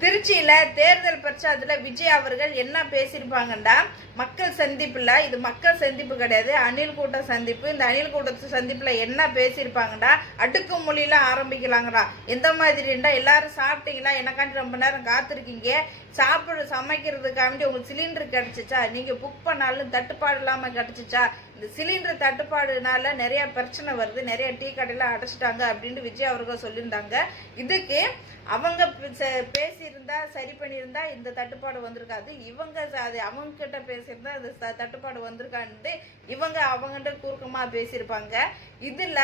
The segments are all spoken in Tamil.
திருச்சியில தேர்தல் பிரச்சாரத்துல விஜய் அவர்கள் என்ன பேசியிருப்பாங்கண்டா, மக்கள் சந்திப்புல, இது மக்கள் சந்திப்பு கிடையாது, அணில் கூட்ட சந்திப்பு. இந்த அணில் கூட்டத்து சந்திப்புல என்ன பேசியிருப்பாங்கடா, அடுக்கு மொழியில ஆரம்பிக்கலாங்கடா. எந்த மாதிரிண்டா, எல்லாரும் சாப்பிட்டீங்களா, எனக்காண்டி ரொம்ப நேரம் காத்திருக்கீங்க, சமைக்கிறதுக்காண்டி உங்களுக்கு சிலிண்டர் கிடைச்சிச்சா, நீங்க புக் பண்ணாலும் தட்டுப்பாடு இல்லாம கிடைச்சிச்சா, இந்த சிலிண்டர் தட்டுப்பாடுனால நிறைய பிரச்சனை வருது, நிறைய டீ கடையில அடைச்சிட்டாங்க அப்படின்னு விஜய் அவர்கள் சொல்லியிருந்தாங்க. இதுக்கு அவங்க பேசியிருந்தா, சரி பண்ணியிருந்தா இந்த தட்டுப்பாடு வந்திருக்காது. இவங்க அவங்க கிட்ட பேசியிருந்தா இந்த தட்டுப்பாடு வந்திருக்கான்ட்டு இவங்க அவங்ககிட்ட குறுக்கமா பேசியிருப்பாங்க. இதுல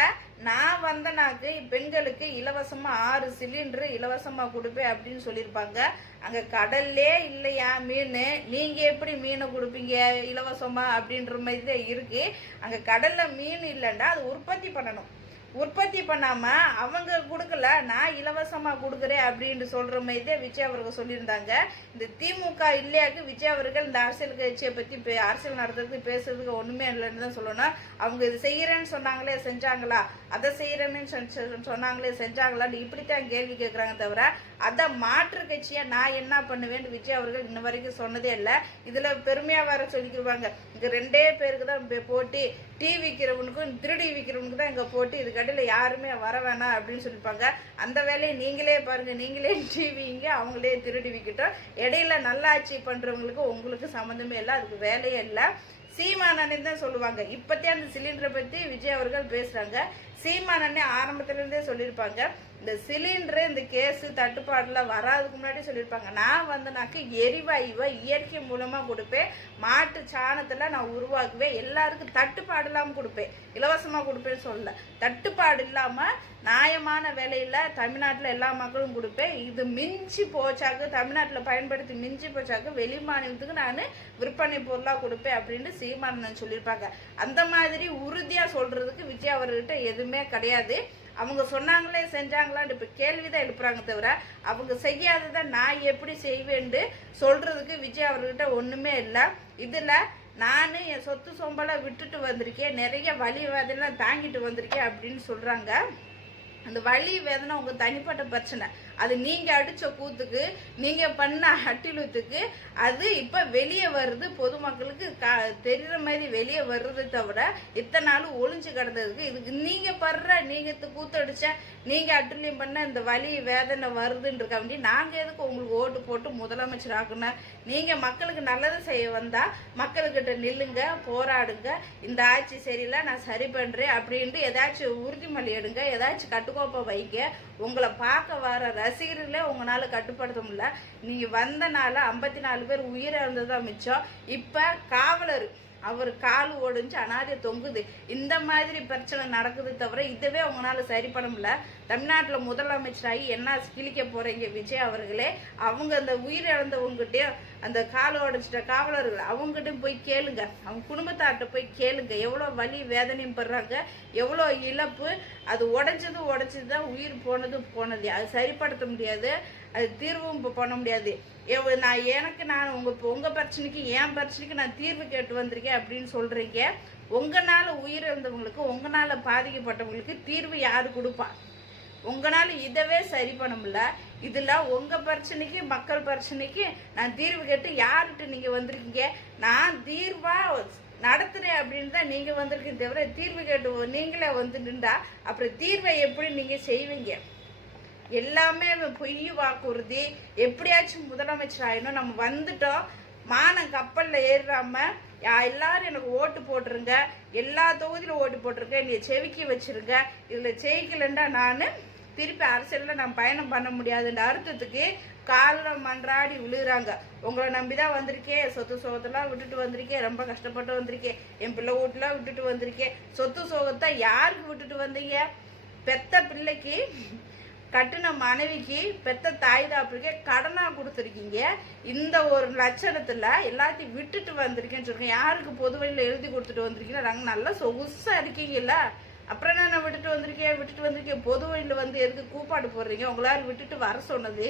நான் வந்தனாக்கு பெண்களுக்கு இலவசமா 6 சிலிண்டர் இலவசமா கொடுப்பேன் அப்படின்னு சொல்லியிருப்பாங்க. அங்க கடல்லே இல்லையா மீன், நீங்க எப்படி மீனை கொடுப்பீங்க இலவசமா அப்படின்ற மாதிரி தான் இருக்கு. அங்க கடல்ல மீன் இல்லைன்னா அது உற்பத்தி பண்ணணும். உற்பத்தி பண்ணாம அவங்க கொடுக்கல, நான் இலவசமா கொடுக்குறேன் அப்படின்னு சொல்ற மாதிரி தான் விஜய் அவர்கள் சொல்லியிருந்தாங்க. இந்த திமுக இல்லையாக்கு விஜய் அவர்கள் இந்த அரசியல் கட்சியை பத்தி அரசியல் நடத்துறதுக்கு பேசுறதுக்கு ஒண்ணுமே இல்லைன்னு தான் சொல்லணும். அவங்க இது செய்யறேன்னு சொன்னாங்களே செஞ்சாங்களா, அதை செய்யறேன்னு சொன்னாங்களே செஞ்சாங்களான்னு இப்படித்தான் கேள்வி கேட்கறாங்க தவிர அதை மாற்று கட்சியா நான் என்ன பண்ணுவேன்னு விஜய் அவர்கள் இன்ன வரைக்கும் சொன்னதே இல்லை. இதுல பெருமையா வேற சொல்லிக்கிடுவாங்க, இங்க 2 பேருக்கு தான் போட்டி, டீ விற்கிறவனுக்கும் திருடி விற்கிறவனுக்கு தான் இங்க போட்டி, இது கடையில் யாருமே வர வேணாம் அப்படின்னு சொல்லியிருப்பாங்க. அந்த வேலையை நீங்களே பாருங்க, நீங்களே டிவிங்க, அவங்களே திருடி விற்கட்டும். இடையில நல்லாட்சி பண்றவங்களுக்கு உங்களுக்கு சம்மந்தமே இல்லை, அதுக்கு வேலையே இல்லை. சீமானே தான் சொல்லுவாங்க. இப்பத்தே அந்த சிலிண்டரை பத்தி விஜய் அவர்கள் பேசுறாங்க. சீமானே ஆரம்பத்துல இருந்தே சொல்லியிருப்பாங்க, இந்த சிலிண்டர் இந்த கேஸ் தட்டுப்பாடுல வராதுக்கு முன்னாடி சொல்லியிருப்பாங்க, நான் வந்தனாக்க எரிவாயுவை இயற்கை மூலமா கொடுப்பேன், மாட்டு சாணத்துல நான் உருவாக்குவேன், எல்லாருக்கும் தட்டுப்பாடு இல்லாம கொடுப்பேன், இலவசமா கொடுப்பேன்னு சொல்லல, தட்டுப்பாடு இல்லாம நியாயமான விலையில தமிழ்நாட்டில் எல்லா மக்களும் கொடுப்பேன். இது மிஞ்சி போச்சாக்கு, தமிழ்நாட்டில் பயன்படுத்தி மிஞ்சி போச்சாக்கு வெளி மாநிலத்துக்கு நான் விற்பனை பொருளாக கொடுப்பேன் அப்படின்னு சீமானன் சொல்லியிருப்பாங்க. அந்த மாதிரி உறுதியா சொல்றதுக்கு விஜய் அவர்கிட்ட எதுவுமே கிடையாது. அவங்க சொன்னாங்களே செஞ்சாங்களான்னு இப்ப கேள்விதான் எழுப்புறாங்க தவிர அவங்க செய்யாததை நான் எப்படி செய்வேன்னு சொல்றதுக்கு விஜய் அவர்கிட்ட ஒண்ணுமே இல்லை. இதுல நான் என் சொத்து சொம்பலை விட்டுட்டு வந்திருக்கேன், நிறைய வலி வேதனை தாங்கிட்டு வந்திருக்கேன் அப்படின்னு சொல்றாங்க. அந்த வலி வேதனை உங்க தனிப்பட்ட பிரச்சனை, அது நீங்க அடிச்ச கூத்துக்கு, நீங்க பண்ண அட்டிலுத்துக்கு அது இப்ப வெளியே வருது, பொதுமக்களுக்கு தெரியுற மாதிரி வெளியே வர்றதை தவிர இத்தனை நாள் ஒளிஞ்சு கிடந்ததுக்கு இதுக்கு நீங்க படுற, நீங்க கூத்தடிச்ச, நீங்க அட்டுலியம் பண்ண இந்த வலி வேதனை வருதுன்றக்க வேண்டி நாங்க எதுக்கு உங்களுக்கு ஓட்டு போட்டு முதலமைச்சர் ஆக்கணும்? நீங்க மக்களுக்கு நல்லது செய்ய வந்தா மக்கள்கிட்ட நில்லுங்க, போராடுங்க, இந்த ஆட்சி சரியில்லை நான் சரி பண்றேன் அப்படின்ட்டு ஏதாச்சும் உறுதிமொழி எடுங்க, ஏதாச்சும் கட்டுக்கோப்பை வைக்க. உங்களை பார்க்க வர ரசிகர்களே உங்களால கட்டுப்படுத்த முடியல. நீங்க வந்தனால 54 பேர் உயிரிழந்ததான் மிச்சம். இப்ப காவலர் அவர் கால் ஓடிஞ்சு அனாதை தொங்குது. இந்த மாதிரி பிரச்சனை நடக்குது தவிர இதுவே உங்களால சரி பண்ண முடியல. தமிழ்நாட்டுல முதலமைச்சராகி என்ன கிழிக்க போறீங்க விஜய் அவர்களே? அவங்க அந்த உயிரிழந்தவங்ககிட்டயே, அந்த கால் உடைச்சிட்ட காவலர்கள் அவங்ககிட்ட போய் கேளுங்க, அவங்க குடும்பத்தார்ட்ட போய் கேளுங்க, எவ்வளவு வலி வேதனையும் படுறாங்க, எவ்வளவு இழப்பு. அது உடைச்சதுதான், உயிர் போனது. அது சரிப்படுத்த முடியாது, அது தீர்வும் பண்ண முடியாது. நான் உங்க பிரச்சனைக்கு, என் பிரச்சனைக்கு நான் தீர்வு கேட்டு வந்திருக்கேன் அப்படின்னு சொல்றீங்க. உங்களால உயிரிழந்தவங்களுக்கு, உங்களால பாதிக்கப்பட்டவங்களுக்கு தீர்வு யாரு கொடுப்பா? உங்களால இதவே சரி பண்ண முடியல. இதுல உங்க பிரச்சனைக்கு, மக்கள் பிரச்சனைக்கு நான் தீர்வு கேட்டு யாருட்டு நீங்க வந்திருக்கீங்க? நான் தீர்வா நடத்துறேன் அப்படின்னு தான் நீங்க வந்திருக்கீங்க தவிர தீர்வு கேட்டு நீங்களே வந்து நின்றா அப்புறம் தீர்வை எப்படி நீங்க செய்வீங்க? எல்லாமே பொய் வாக்குறுதி. எப்படியாச்சும் முதலமைச்சர் ஆயிடும், நம்ம வந்துட்டோம், மானம் கப்பல்ல ஏறாம எல்லாரும் எனக்கு ஓட்டு போட்டுருங்க, எல்லா தொகுதியிலும் ஓட்டு போட்டிருங்க, நீ செவிக்கி வச்சிருங்க, இதுல ஜெயிக்கலன்னா நான் திருப்பி அரசியல்ல நான் பயணம் பண்ண முடியாதுன்ற அர்த்தத்துக்கு காலில் மன்றாடி விழுகிறாங்க. உங்களை நம்பிதான் வந்திருக்கேன், சொத்து சோகத்தெல்லாம் விட்டுட்டு வந்திருக்கேன், ரொம்ப கஷ்டப்பட்டு வந்திருக்கேன், என் பிள்ளை வீட்டுலாம் விட்டுட்டு வந்திருக்கேன். சொத்து சோகத்தை யாருக்கு விட்டுட்டு வந்தீங்க? பெத்த பிள்ளைக்கு, கட்டுன மனைவிக்கு, பெத்த தாய் தாப்புக்கு கடனா கொடுத்துருக்கீங்க. இந்த ஒரு லட்சணத்துல எல்லாத்தையும் விட்டுட்டு வந்திருக்கேன்னு சொல்றேன். யாருக்கு பொது வழியில எழுதி கொடுத்துட்டு வந்திருக்கீங்க? நாங்க நல்லா சொகுசா இருக்கீங்கல்ல, அப்புறம் நான் விட்டுட்டு வந்திருக்கேன். பொது வழியில வந்து எதுக்கு கூப்பாடு போடுறீங்க? உங்களால விட்டுட்டு வர சொன்னது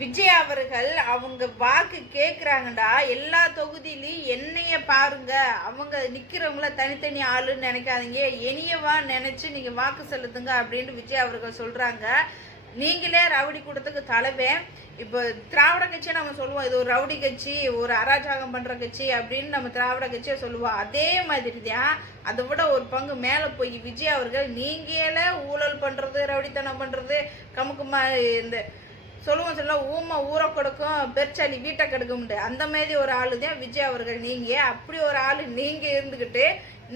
விஜய் அவர்கள். அவங்க வாக்கு கேக்குறாங்கடா, எல்லா தொகுதியிலையும் என்னைய பாருங்க, அவங்க நிக்கிறவங்கள தனித்தனி ஆளுன்னு நினைக்காதீங்க, இனியவா நினைச்சு நீங்க வாக்கு செலுத்துங்க அப்படின்னு விஜய் அவர்கள் சொல்றாங்க. நீங்களே ரவுடி கூட்டத்துக்கு தலைவன், இப்போ திராவிட கட்சியை நம்ம சொல்லுவோம் இது ஒரு ரவுடி கட்சி, ஒரு அராஜகம் பண்ற கட்சி அப்படின்னு நம்ம திராவிட கட்சியை சொல்லுவோம். அதே மாதிரி தான் அதை விட ஒரு பங்கு மேல போய் விஜய் அவர்கள் நீங்களே ஊழல் பண்றது, ரவுடித்தனம் பண்றது, கமுக்குமா இந்த சொல்ல ஊமை ஊரை கொடுக்கும், பெருச்சாலி வீட்டை கெடுக்கும், அந்த மாதிரி ஒரு ஆளு தான் விஜய் அவர்கள். நீங்க அப்படி ஒரு ஆளு நீங்க இருந்துகிட்டு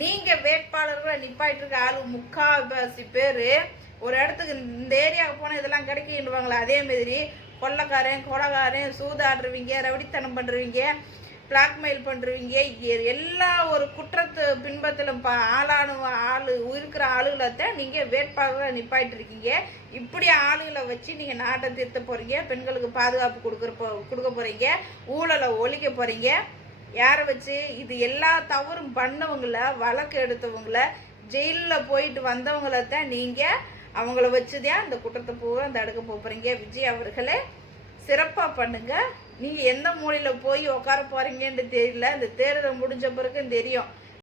நீங்க வேட்பாளர்களை நிப்பாட்டு இருக்க ஆளு முக்கால்வாசி பேரு ஒரு இடத்துக்கு இந்த ஏரியாவுக்கு போனா இதெல்லாம் கிடைக்கின்னுவாங்களா, அதே மாதிரி கொள்ளக்காரன், கொடகாரன், சூதாடுறவங்க, ரவுடித்தனம் பண்றவங்க, பிளாக்மெயில் பண்றவங்க, எல்லா ஒரு குற்றத்து பின்பத்திலும் ஆளு இருக்கிற ஆளுகளைத்தான் நீங்க வேட்பாளர்களை நிப்பாட்டு இருக்கீங்க. இப்படி ஆளுகளை வச்சு நீங்க நாட்டை திருத்த போறீங்க, பெண்களுக்கு பாதுகாப்பு கொடுக்க போறீங்க, ஊழலை ஒழிக்க போறீங்க. யாரை வச்சு? இது எல்லா தவறும் பண்ணவங்கள, வழக்கு எடுத்தவங்கள, ஜெயிலில் போயிட்டு வந்தவங்களத்தான் நீங்க அவங்கள வச்சுதான் அந்த குற்றத்தை தடுக்க போறீங்க. விஜய் அவர்களே சிறப்பா பண்ணுங்க. நீங்க எந்த மூலையில போய் உட்கார போறீங்கன்னு தெரியல. இந்த தேர்தல் முடிஞ்ச பிறகு தெரியும்.